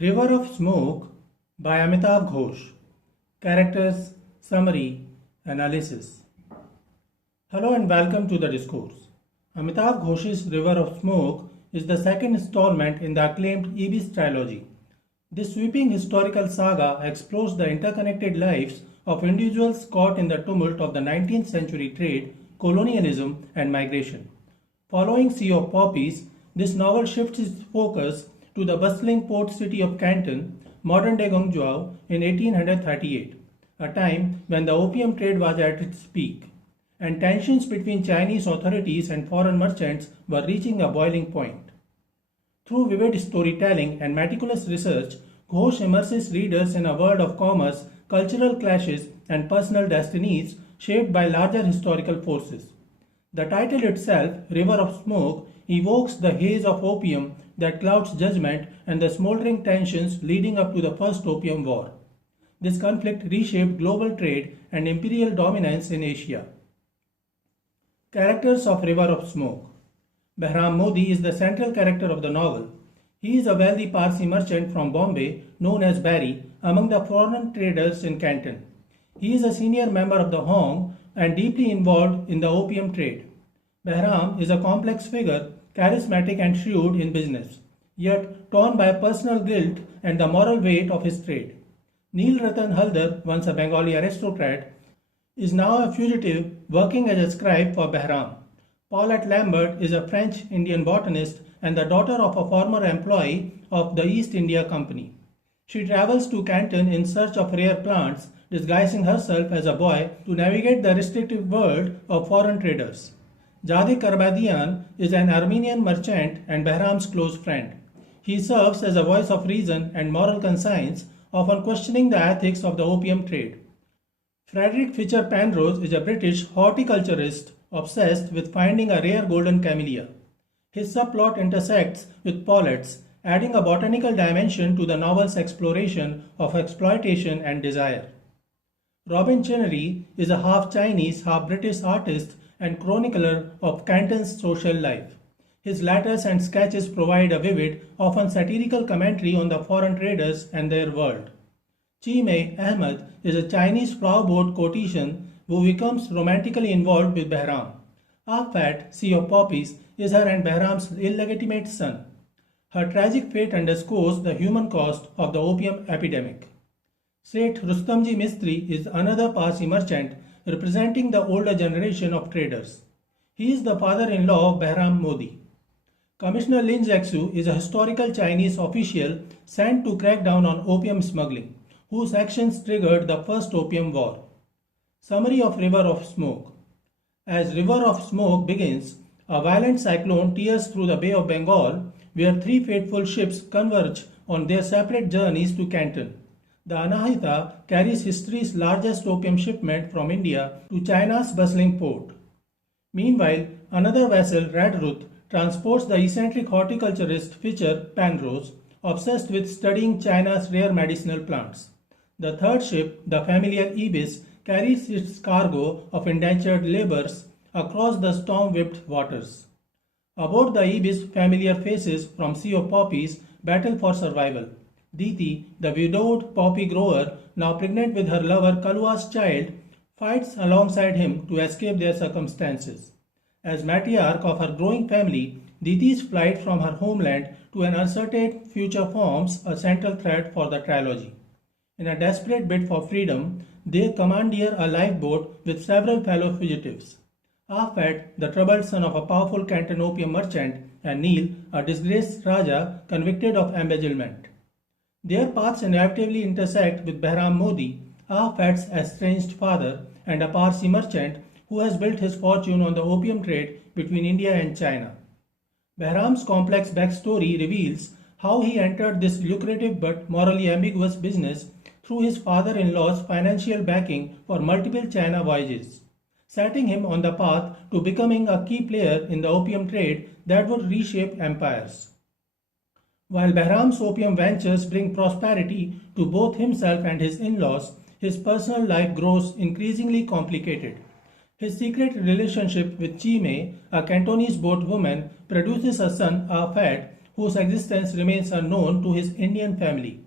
River of Smoke by Amitav Ghosh. Characters, Summary, Analysis. Hello and welcome to the Discourse. Amitav Ghosh's River of Smoke is the second installment in the acclaimed Ibis trilogy. This sweeping historical saga explores the interconnected lives of individuals caught in the tumult of the 19th century trade, colonialism, and migration. Following Sea of Poppies, this novel shifts its focus to the bustling port city of Canton, modern-day Guangzhou, in 1838, a time when the opium trade was at its peak, and tensions between Chinese authorities and foreign merchants were reaching a boiling point. Through vivid storytelling and meticulous research, Ghosh immerses readers in a world of commerce, cultural clashes, and personal destinies shaped by larger historical forces. The title itself, River of Smoke, evokes the haze of opium that clouds judgment and the smoldering tensions leading up to the First Opium War. This conflict reshaped global trade and imperial dominance in Asia. Characters of River of Smoke. Behram Modi is the central character of the novel. He is a wealthy Parsi merchant from Bombay known as Barry among the foreign traders in Canton. He is a senior member of the Hong and deeply involved in the opium trade. Behram is a complex figure, charismatic and shrewd in business, yet torn by personal guilt and the moral weight of his trade. Neil Ratan Haldar, once a Bengali aristocrat, is now a fugitive working as a scribe for Behram. Paulette Lambert is a French-Indian botanist and the daughter of a former employee of the East India Company. She travels to Canton in search of rare plants, disguising herself as a boy to navigate the restrictive world of foreign traders. Jadik Karbadian is an Armenian merchant and Behram's close friend. He serves as a voice of reason and moral conscience, often questioning the ethics of the opium trade. Frederick Fisher Penrose is a British horticulturist obsessed with finding a rare golden camellia. His subplot intersects with Paulette's, adding a botanical dimension to the novel's exploration of exploitation and desire. Robin Chenery is a half-Chinese, half-British artist and chronicler of Canton's social life. His letters and sketches provide a vivid, often satirical commentary on the foreign traders and their world. Chime Ahmed is a Chinese flowerboat courtesan who becomes romantically involved with Behram. Afat, Sea of Poppies, is her and Behram's illegitimate son. Her tragic fate underscores the human cost of the opium epidemic. Seth Rustamji Mistri is another Parsi merchant representing the older generation of traders. He is the father-in-law of Behram Modi. Commissioner Lin Zexu is a historical Chinese official sent to crack down on opium smuggling, whose actions triggered the First Opium War. Summary of River of Smoke. As River of Smoke begins, a violent cyclone tears through the Bay of Bengal, where three fateful ships converge on their separate journeys to Canton. The Anahita carries history's largest opium shipment from India to China's bustling port. Meanwhile, another vessel, Red Ruth, transports the eccentric horticulturist Fisher Penrose, obsessed with studying China's rare medicinal plants. The third ship, the familiar Ibis, carries its cargo of indentured laborers across the storm-whipped waters. Aboard the Ibis, familiar faces from Sea of Poppies battle for survival. Diti, the widowed poppy grower, now pregnant with her lover Kalua's child, fights alongside him to escape their circumstances. As matriarch of her growing family, Diti's flight from her homeland to an uncertain future forms a central thread for the trilogy. In a desperate bid for freedom, they commandeer a lifeboat with several fellow fugitives. Afat, the troubled son of a powerful Canton opium merchant, and Neil, a disgraced Raja convicted of embezzlement. Their paths inevitably intersect with Behram Modi, Afat's estranged father, and a Parsi merchant who has built his fortune on the opium trade between India and China. Behram's complex backstory reveals how he entered this lucrative but morally ambiguous business through his father-in-law's financial backing for multiple China voyages, setting him on the path to becoming a key player in the opium trade that would reshape empires. While Behram's opium ventures bring prosperity to both himself and his in-laws, his personal life grows increasingly complicated. His secret relationship with Chime, a Cantonese boat woman, produces a son, Afat, whose existence remains unknown to his Indian family.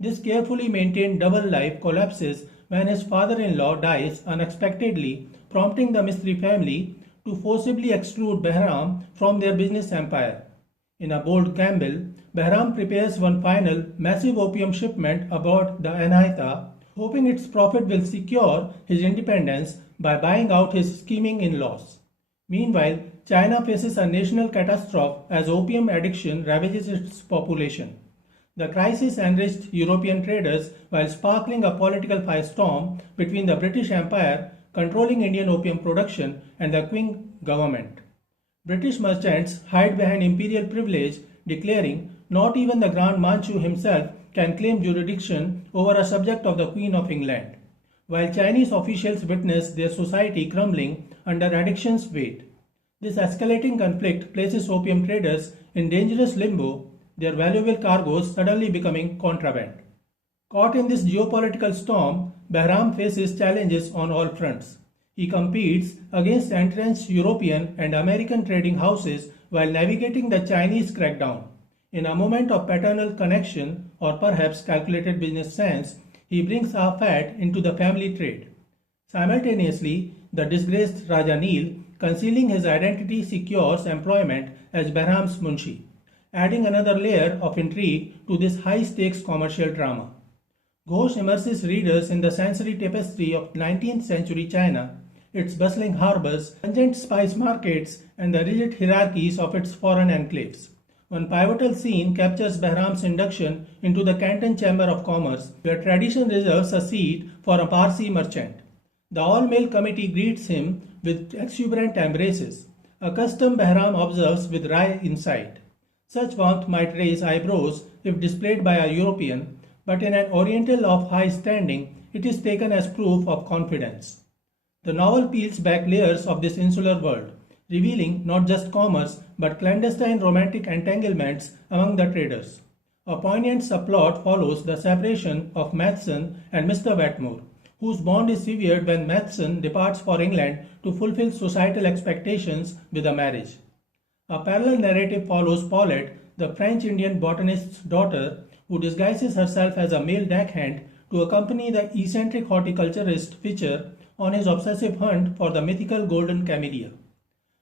This carefully maintained double life collapses when his father-in-law dies unexpectedly, prompting the Mistry family to forcibly exclude Behram from their business empire. In a bold gamble, Behram prepares one final massive opium shipment aboard the Anahita, hoping its profit will secure his independence by buying out his scheming in-laws. Meanwhile, China faces a national catastrophe as opium addiction ravages its population. The crisis enriched European traders while sparkling a political firestorm between the British Empire controlling Indian opium production and the Qing government. British merchants hide behind imperial privilege, declaring not even the Grand Manchu himself can claim jurisdiction over a subject of the Queen of England, while Chinese officials witness their society crumbling under addiction's weight. This escalating conflict places opium traders in dangerous limbo, their valuable cargoes suddenly becoming contraband. Caught in this geopolitical storm, Behram faces challenges on all fronts. He competes against entrenched European and American trading houses while navigating the Chinese crackdown. In a moment of paternal connection or perhaps calculated business sense, he brings Afat into the family trade. Simultaneously, the disgraced Raja Neel, concealing his identity, secures employment as Behram's Munshi, adding another layer of intrigue to this high-stakes commercial drama. Ghosh immerses readers in the sensory tapestry of 19th century China, its bustling harbors, pungent spice markets, and the rigid hierarchies of its foreign enclaves. One pivotal scene captures Behram's induction into the Canton Chamber of Commerce, where tradition reserves a seat for a Parsi merchant. The all-male committee greets him with exuberant embraces, a custom Behram observes with wry insight. Such warmth might raise eyebrows if displayed by a European, but in an Oriental of high standing, it is taken as proof of confidence. The novel peels back layers of this insular world, revealing not just commerce but clandestine romantic entanglements among the traders. A poignant subplot follows the separation of Matheson and Mr. Wetmore, whose bond is severed when Matheson departs for England to fulfill societal expectations with a marriage. A parallel narrative follows Paulette, the French-Indian botanist's daughter, who disguises herself as a male deckhand to accompany the eccentric horticulturist Fischer on his obsessive hunt for the mythical golden camellia.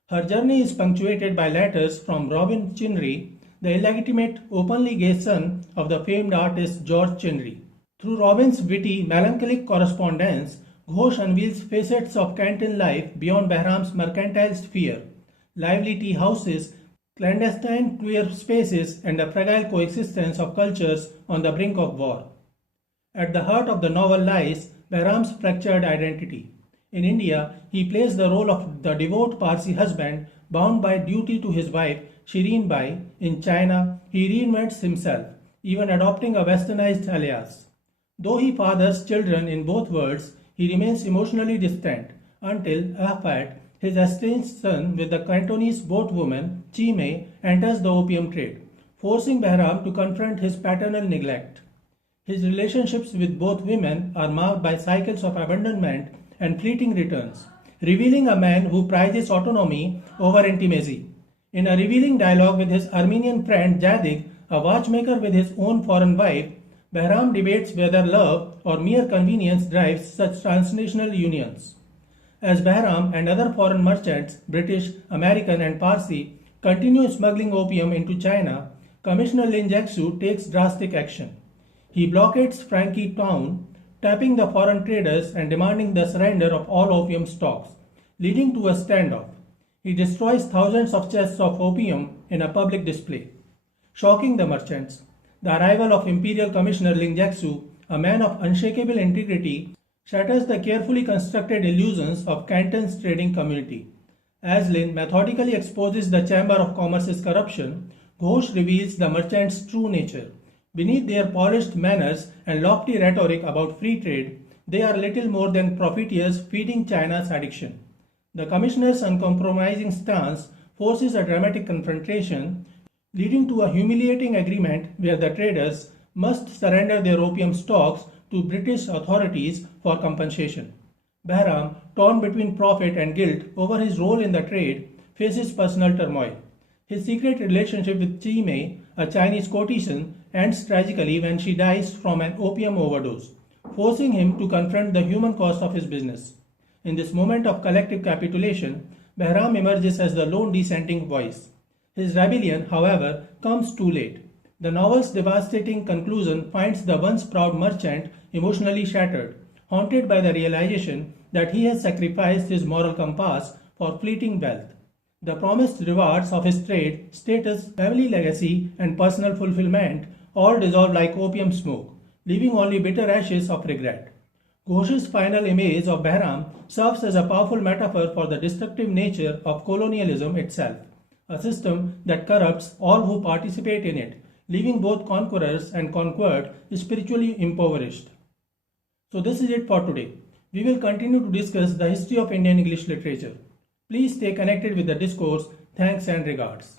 Her journey is punctuated by letters from Robin Chinnery, the illegitimate, openly gay son of the famed artist George Chinnery. Through Robin's witty, melancholic correspondence, Ghosh unveils facets of Canton life beyond Behram's mercantile sphere, lively tea houses, clandestine queer spaces, and the fragile coexistence of cultures on the brink of war. At the heart of the novel lies Behram's fractured identity. In India, he plays the role of the devout Parsi husband bound by duty to his wife Shireen Bai. In China, he reinvents himself, even adopting a westernized alias. Though he fathers children in both worlds, he remains emotionally distant until Afat, his estranged son with the Cantonese boatwoman Chi Mei, enters the opium trade, forcing Behram to confront his paternal neglect. His relationships with both women are marked by cycles of abandonment and fleeting returns, revealing a man who prizes autonomy over intimacy. In a revealing dialogue with his Armenian friend Jadig, a watchmaker with his own foreign wife, Behram debates whether love or mere convenience drives such transnational unions. As Behram and other foreign merchants, British, American and Parsi, continue smuggling opium into China, Commissioner Lin Jiaxu takes drastic action. He blockades Frankie Town, tapping the foreign traders and demanding the surrender of all opium stocks, leading to a standoff. He destroys thousands of chests of opium in a public display, shocking the merchants. The arrival of Imperial Commissioner Ling Jiaxu, a man of unshakable integrity, shatters the carefully constructed illusions of Canton's trading community. As Lin methodically exposes the Chamber of Commerce's corruption, Ghosh reveals the merchants' true nature. Beneath their polished manners and lofty rhetoric about free trade, they are little more than profiteers feeding China's addiction. The commissioner's uncompromising stance forces a dramatic confrontation, leading to a humiliating agreement where the traders must surrender their opium stocks to British authorities for compensation. Behram, torn between profit and guilt over his role in the trade, faces personal turmoil. His secret relationship with Chi Mei, a Chinese courtesan, ends tragically when she dies from an opium overdose, forcing him to confront the human cost of his business. In this moment of collective capitulation, Behram emerges as the lone dissenting voice. His rebellion, however, comes too late. The novel's devastating conclusion finds the once proud merchant emotionally shattered, haunted by the realization that he has sacrificed his moral compass for fleeting wealth. The promised rewards of his trade, status, family legacy, and personal fulfillment all dissolve like opium smoke, leaving only bitter ashes of regret. Ghosh's final image of Behram serves as a powerful metaphor for the destructive nature of colonialism itself, a system that corrupts all who participate in it, leaving both conquerors and conquered spiritually impoverished. So this is it for today. We will continue to discuss the history of Indian English literature. Please stay connected with the discourse. Thanks and regards.